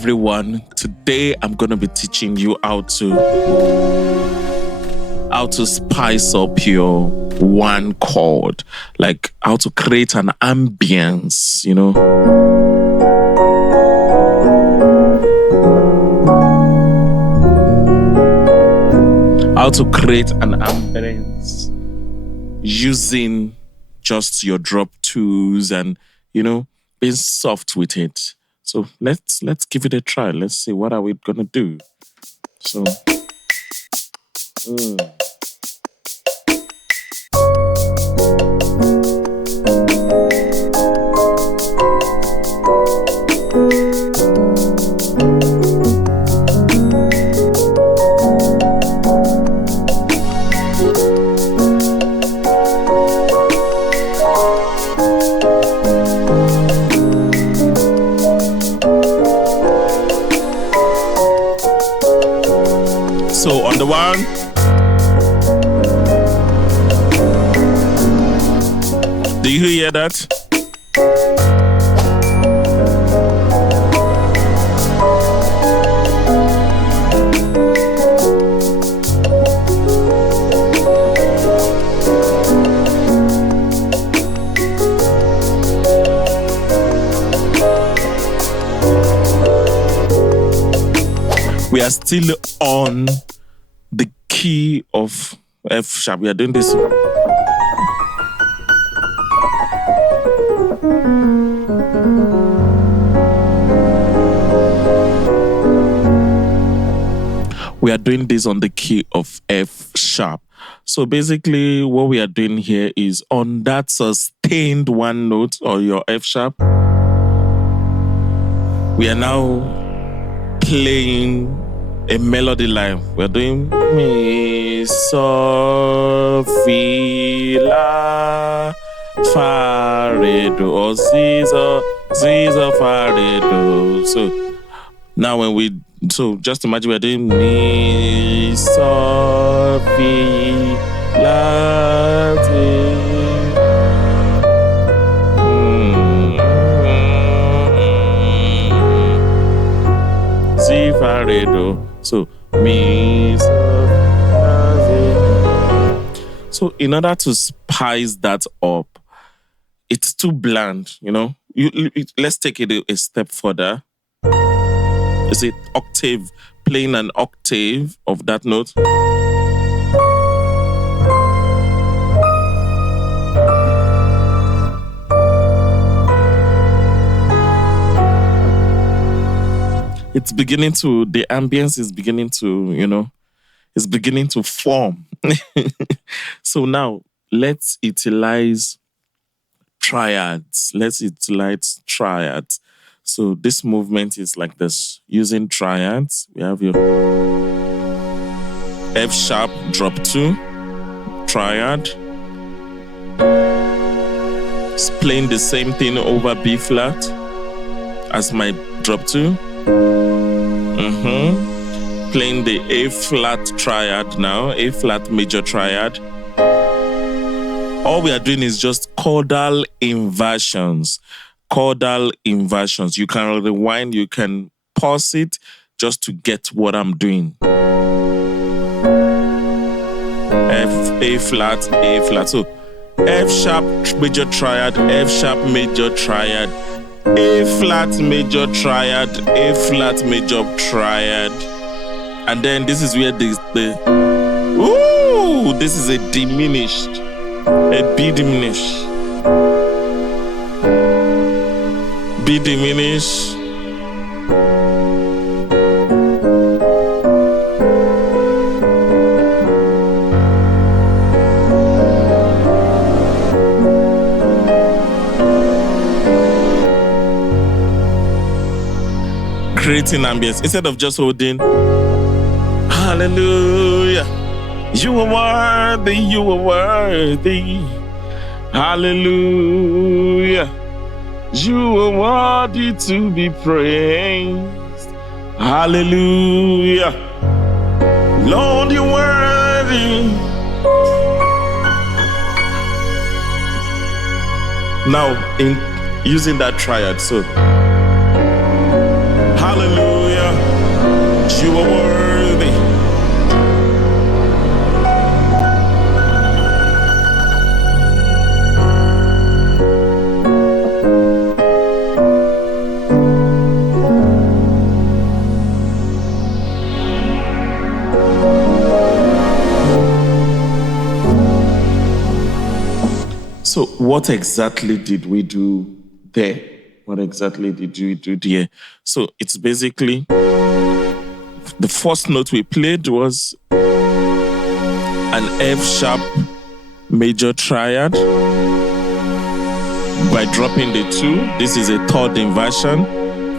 everyone. Today I'm going to be teaching you how to spice up your one chord, like how to create an ambience, how to create an ambience using just your drop twos and being soft with it. So let's give it a try. Let's see what are we gonna do. So So on the one, do you hear that? We are still on the key of F sharp. We are doing this. We are doing this on the key of F sharp. So basically what we are doing here is on that sustained one note or your F sharp, we are now playing a melody line. We're doing mi, so, fi, la, fa, re, do, or si, so, fa, re, do. So now so just imagine we're doing mi, so, fi, la, si. Si, fa, re, do. So mi, so in order to spice that up, it's too bland, let's take it a step further. Is it octave, playing an octave of that note? It's beginning to, the ambience is beginning to, it's beginning to form. So now let's utilize triads. So this movement is like this, using triads. We have your F sharp, drop 2, triad. It's playing the same thing over B flat as my drop 2. Playing the A flat triad now, A flat major triad. All we are doing is just chordal inversions. You can rewind, you can pause it just to get what I'm doing. A flat. So F sharp major triad, F sharp major triad, A flat major triad, A flat major triad. And then this is where this is a diminished, a B diminished. B diminished. Creating ambience instead of just holding hallelujah, you are worthy, hallelujah, you are worthy to be praised, hallelujah, Lord, you're worthy. Now in using that triad, so hallelujah. You are worthy. So what exactly did we do there? What exactly did we do there? So it's basically, the first note we played was an F sharp major triad by dropping the 2. This is a third inversion,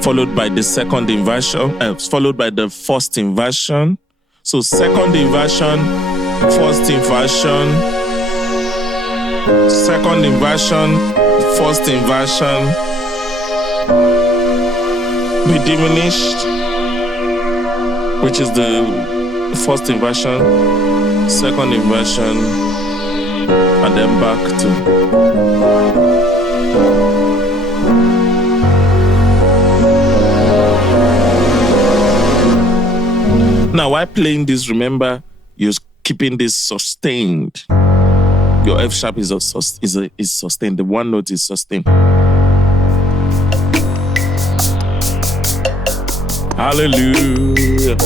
followed by the second inversion, followed by the first inversion. So second inversion, first inversion, second inversion, first inversion, be diminished, which is the first inversion, second inversion, and then back to. Now, while playing this, remember, you're keeping this sustained. Your F sharp is sustained. The one note is sustained. Hallelujah.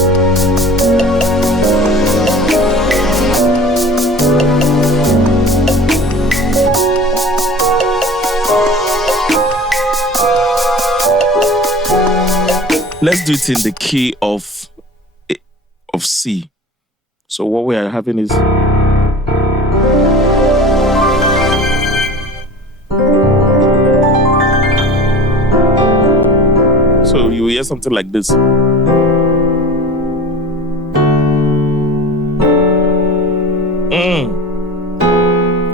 Let's do it in the key of C. So what we are having is, so you hear something like this.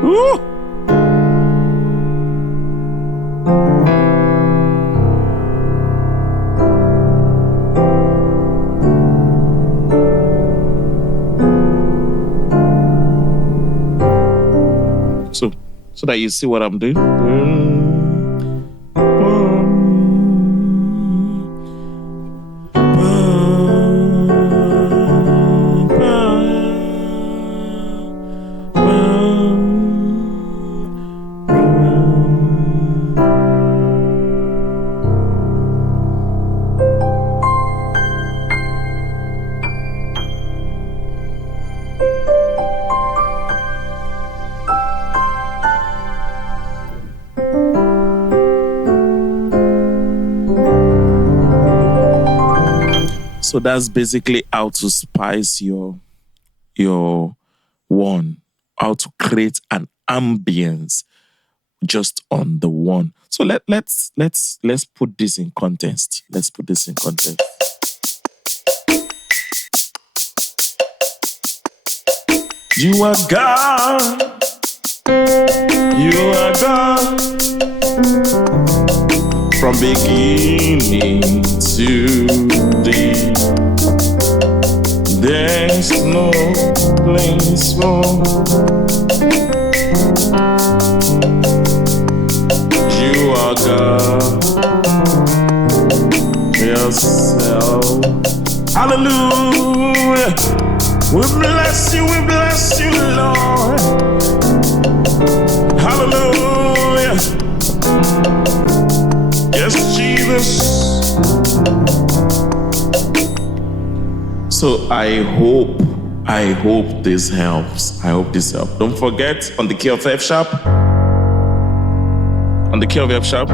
Woo! So that you see what I'm doing. So that's basically how to spice your one, how to create an ambience just on the one. So let's put this in context. Let's put this in context. You are God. You are God. From beginning to the end, there's no place for you are God yourself. Hallelujah. We bless you, Lord. Hallelujah. Yes, Jesus. So I hope this helps. I hope this helps. Don't forget, on the key of F sharp. On the key of F sharp.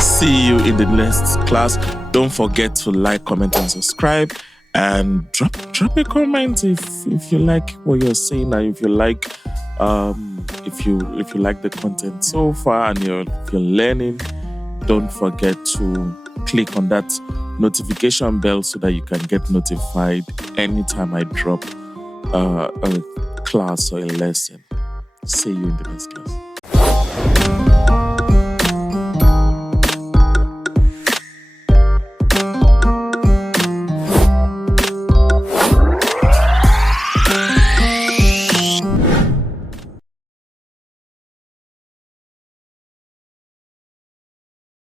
See you in the next class. Don't forget to like, comment, and subscribe. And drop a comment if you like what you're saying, and if you like if you like the content so far, and if you're learning. Don't forget to click on that notification bell so that you can get notified anytime I drop a class or a lesson. See you in the next class.